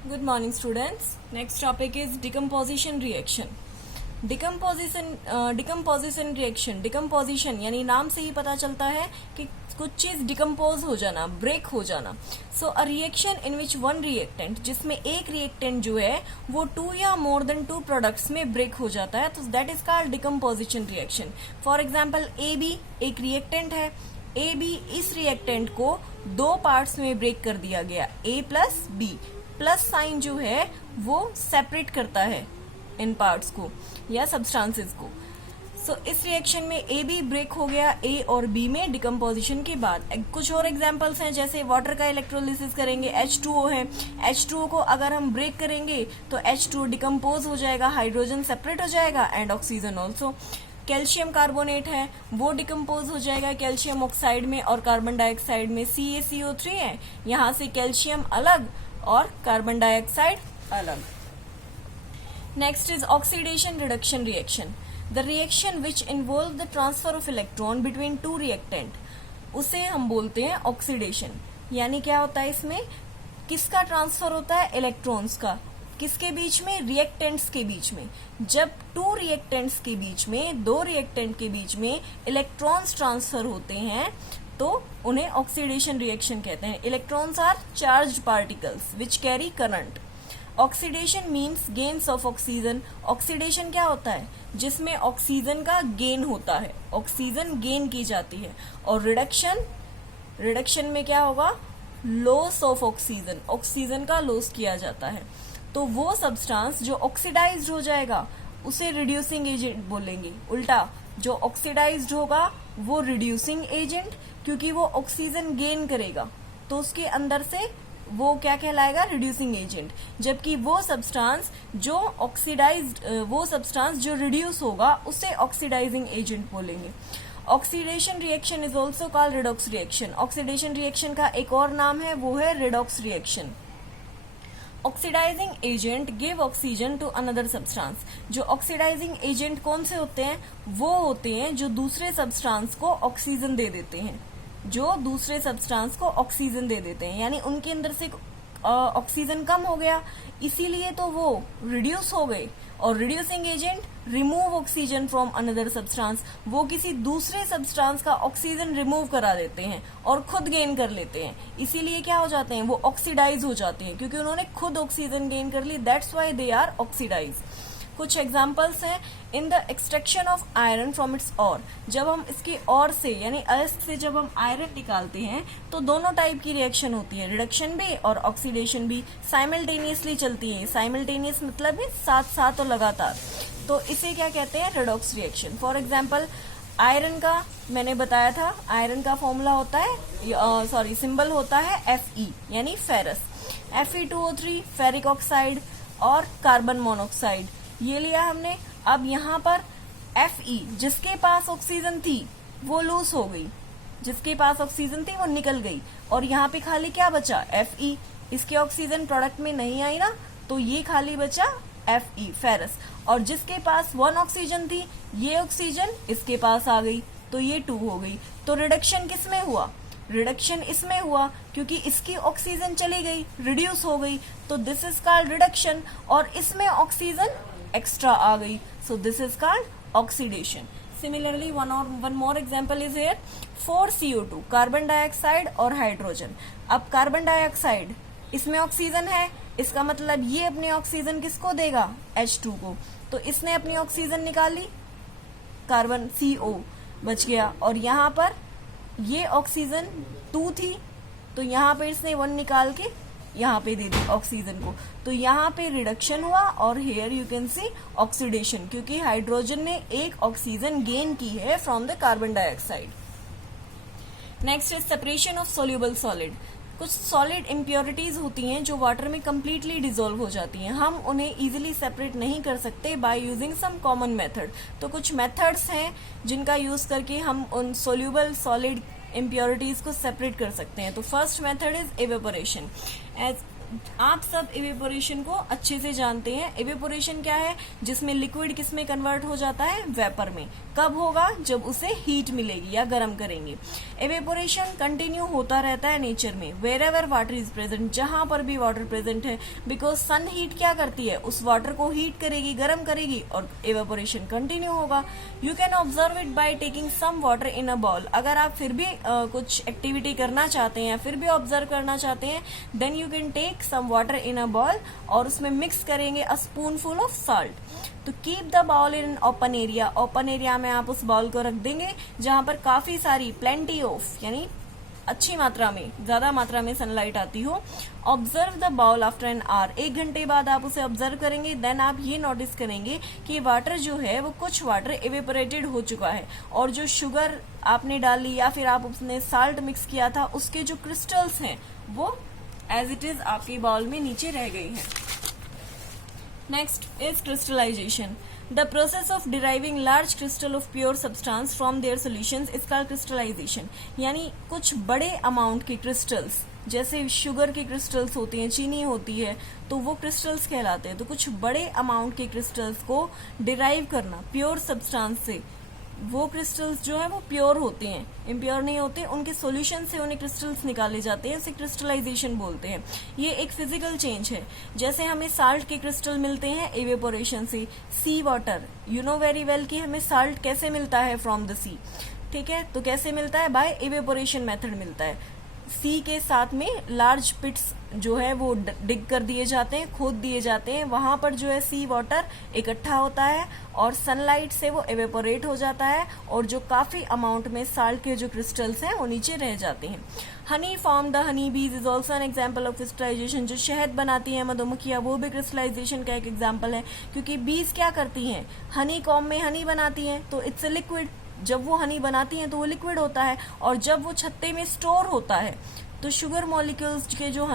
Good morning, students. Next topic is decomposition reaction. Decomposition reaction, decomposition यानी नाम से ही पता चलता है कि कुछ चीज डिकम्पोज हो जाना, ब्रेक हो जाना. So a reaction in which one reactant, जिसमें एक रिएक्टेंट जो है वो 2 या मोर देन 2 प्रोडक्ट्स में ब्रेक हो जाता है, तो that is called decomposition reaction. For example A B एक रिएक्टेंट है. ए बी इस रिएक्टेंट को 2 पार्ट्स में ब्रेक कर दिया गया, ए प्लस बी. प्लस साइन जो है वो सेपरेट करता है इन पार्ट्स को या सब्सटेंसेस को. सो इस रिएक्शन में ए बी ब्रेक हो गया ए और बी में डिकम्पोजिशन के बाद. कुछ और एग्जांपल्स हैं, जैसे वाटर का इलेक्ट्रोलिसिस करेंगे, H2O है. H2O को अगर हम ब्रेक करेंगे तो H2O डिकम्पोज हो जाएगा, हाइड्रोजन सेपरेट हो जाएगा and oxygen also. Calcium carbonate है, वो डिकम्पोज हो जाएगा कैल्शियम ऑक्साइड में और कार्बन डाइऑक्साइड में. CaCO3 है, यहाँ से कैल्शियम अलग और कार्बन डाइऑक्साइड अलग. Next is oxidation reduction reaction. The reaction which involve the transfer of electron between two reactant. उसे हम बोलते हैं ऑक्सीडेशन. यानी क्या होता है इसमें, किसका ट्रांसफर होता है, इलेक्ट्रॉन्स का. किसके बीच में, रिएक्टेंट्स के बीच में. जब 2 रिएक्टेंट्स के बीच में, 2 रिएक्टेंट के बीच में इलेक्ट्रॉन्स ट्रांसफर होते हैं तो उन्हें ऑक्सीडेशन रिएक्शन कहते हैं. Electrons are charged particles which carry current. Oxidation means gains of oxygen. Oxidation क्या होता है, जिसमें ऑक्सीजन का गेन होता है, ऑक्सीजन गेन की जाती है. और रिडक्शन में क्या होगा, लॉस ऑफ ऑक्सीजन, ऑक्सीजन का लॉस किया जाता है. तो वो सब्सटेंस जो ऑक्सीडाइज्ड हो जाएगा उसे रिड्यूसिंग एजेंट बोलेंगे. उल्टा, जो ऑक्सीडाइज्ड होगा वो रिड्यूसिंग एजेंट, क्योंकि वो ऑक्सीजन गेन करेगा तो उसके अंदर से वो क्या कहलाएगा, रिड्यूसिंग एजेंट. जबकि वो सब्सटेंस जो रिड्यूस होगा उसे ऑक्सीडाइजिंग एजेंट बोलेंगे. Oxidation reaction is also called redox reaction. Oxidation reaction का एक और नाम है, वो है redox reaction. Oxidising agent give oxygen to another substance. जो ऑक्सीडाइजिंग एजेंट कौन से होते हैं, वो होते हैं जो दूसरे सब्सटेंस को ऑक्सीजन दे देते हैं, जो दूसरे सब्सटेंस को ऑक्सीजन दे देते हैं. यानी उनके अंदर से ऑक्सीजन कम हो गया, इसीलिए तो वो रिड्यूस हो गए. और reducing agent remove oxygen from another substance, वो किसी दूसरे सब्सटेंस का ऑक्सीजन रिमूव करा देते हैं और खुद गेन कर लेते हैं. इसीलिए क्या हो जाते हैं, वो ऑक्सीडाइज हो जाते हैं, क्योंकि उन्होंने खुद ऑक्सीजन गेन कर ली. That's why they are oxidise. कुछ एग्जाम्पल्स हैं, in the extraction of iron from its ore. जब हम इसके और से यानी अयस्क से जब हम आयरन निकालते हैं तो दोनों टाइप की रिएक्शन होती है, रिडक्शन भी और ऑक्सीडेशन भी साइमल्टेनियसली चलती है. साइमल्टेनियस मतलब है साथ साथ और लगातार, तो इसे क्या कहते हैं, redox reaction. For example iron का मैंने बताया था, आयरन का फॉर्मूला होता है सिंबल होता है Fe यानी फेरस. Fe2O3 फेरिक ऑक्साइड और कार्बन मोनोऑक्साइड ये लिया हमने. अब यहाँ पर Fe जिसके पास ऑक्सीजन थी वो लूज हो गई, जिसके पास ऑक्सीजन थी वो निकल गई और यहाँ पे खाली क्या बचा, Fe. इसके ऑक्सीजन प्रोडक्ट में नहीं आई ना, तो ये खाली बचा Fe फेरस. और जिसके पास 1 ऑक्सीजन थी, ये ऑक्सीजन इसके पास आ गई तो ये 2 हो गई. तो रिडक्शन किस में हुआ, रिडक्शन इसमें हुआ, क्योंकि इसकी ऑक्सीजन चली गई, रिड्यूस हो गई, तो दिस इज कॉल्ड रिडक्शन. और इसमें ऑक्सीजन एक्स्ट्रा आ गई, so this is called oxidation. Similarly one more example is here 4CO2 carbon dioxide और हाइड्रोजन. अब कार्बन डाइऑक्साइड इसमें ऑक्सीजन है, इसका मतलब ये अपनी ऑक्सीजन किसको देगा, H2 को. तो इसने अपनी ऑक्सीजन निकाली, कार्बन CO बच गया, और यहाँ पर ये ऑक्सीजन 2 थी तो यहाँ पे इसने 1 निकाल के यहाँ पे दे दी ऑक्सीजन को, तो यहाँ पे रिडक्शन हुआ. और here you can see oxidation, क्योंकि हाइड्रोजन ने एक ऑक्सीजन गेन की है from the carbon dioxide. Next is separation of soluble solid. कुछ सॉलिड इम्प्योरिटीज होती हैं जो वाटर में कम्प्लीटली डिसॉल्व हो जाती हैं, हम उन्हें इजीली सेपरेट नहीं कर सकते by using some common method. तो कुछ मेथड्स हैं जिनका यूज करके हम उन सोल्यूबल सॉलिड इम्प्योरिटीज को सेपरेट कर सकते हैं. तो फर्स्ट मेथड इज एवेपोरेशन. आप सब इवेपोरेशन को अच्छे से जानते हैं। इवेपोरेशन क्या है? जिसमें लिक्विड किस में कन्वर्ट हो जाता है? वेपर में। कब होगा? जब उसे हीट मिलेगी या गर्म करेंगे। इवेपोरेशन कंटिन्यू होता रहता है नेचर में, wherever water is present, जहां पर भी वाटर प्रेजेंट है, बिकॉज सन हीट क्या करती है? उस वाटर को हीट करेगी, गर्म करेगी, और इवेपोरेशन कंटिन्यू होगा। You can observe it by taking some water in a bowl. अगर आप फिर भी कुछ एक्टिविटी करना चाहते हैं, फिर भी ऑब्जर्व करना चाहते हैं, then you can take some water in a bowl और उसमें मिक्स करेंगे अ स्पूनफुल ऑफ सॉल्ट। तो keep the bowl in open area. Open area में आप उस बॉल को रख देंगे जहां पर काफी सारी प्लेंटी ऑफ यानी अच्छी मात्रा में, ज्यादा मात्रा में सनलाइट आती हो। Observe the ball after an hour. 1 घंटे बाद आप उसे ऑब्जर्व करेंगे। देन आप ये नोटिस करेंगे कि वाटर जो है वो कुछ वाटर इवेपोरेटेड हो चुका है, और जो शुगर आपने डाली या फिर आप उसने साल्ट मिक्स किया था, उसके जो क्रिस्टल्स हैं वो एज इट इज आपके बॉल में नीचे रह गई हैं। Next is crystallisation. The process of deriving large crystal of pure substance from their solutions is called crystallization। यानी कुछ बड़े अमाउंट के क्रिस्टल्स, जैसे शुगर के क्रिस्टल्स होती हैं, चीनी होती है, तो वो क्रिस्टल्स कहलाते हैं। तो कुछ बड़े अमाउंट के क्रिस्टल्स को डिराइव करना प्योर सब्सटेंस से, वो क्रिस्टल्स जो है वो प्योर होते हैं, इम्प्योर नहीं होते, उनके सॉल्यूशन से उन्हें क्रिस्टल्स निकाले जाते हैं, इसे क्रिस्टलाइजेशन बोलते हैं। ये एक फिजिकल चेंज है। जैसे हमें साल्ट के क्रिस्टल मिलते हैं इवेपोरेशन से, sea water, you know very well कि हमें साल्ट कैसे मिलता है? From the sea. ठीक है, तो कैसे मिलता है? बाय इवेपोरेशन मेथड मिलता है। सी के साथ में लार्ज पिट्स जो है वो डिग कर दिए जाते हैं, खोद दिए जाते हैं, वहां पर जो है सी वाटर इकट्ठा होता है और सनलाइट से वो इवेपोरेट हो जाता है, और जो काफी अमाउंट में साल्ट के जो क्रिस्टल्स हैं वो नीचे रह जाते हैं। Honey form the honey bees is also an example of crystallisation. जो शहद बनाती है मधुमक्खियां, वो भी क्रिस्टलाइजेशन का एक एग्जाम्पल है, क्योंकि बीज क्या करती हैं? हनी कॉम में हनी बनाती हैं, तो इट्स अ लिक्विड। जब वो हनी बनाती हैं तो वो लिक्विड होता है, और जब वो छत्ते में स्टोर होता है तो शुगर मॉलिक्यूल्स के जो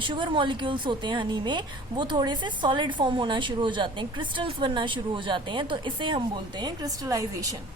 शुगर मॉलिक्यूल्स होते हैं हनी में, वो थोड़े से सॉलिड फॉर्म होना शुरू हो जाते हैं, क्रिस्टल्स बनना शुरू हो जाते हैं, तो इसे हम बोलते हैं क्रिस्टलाइजेशन।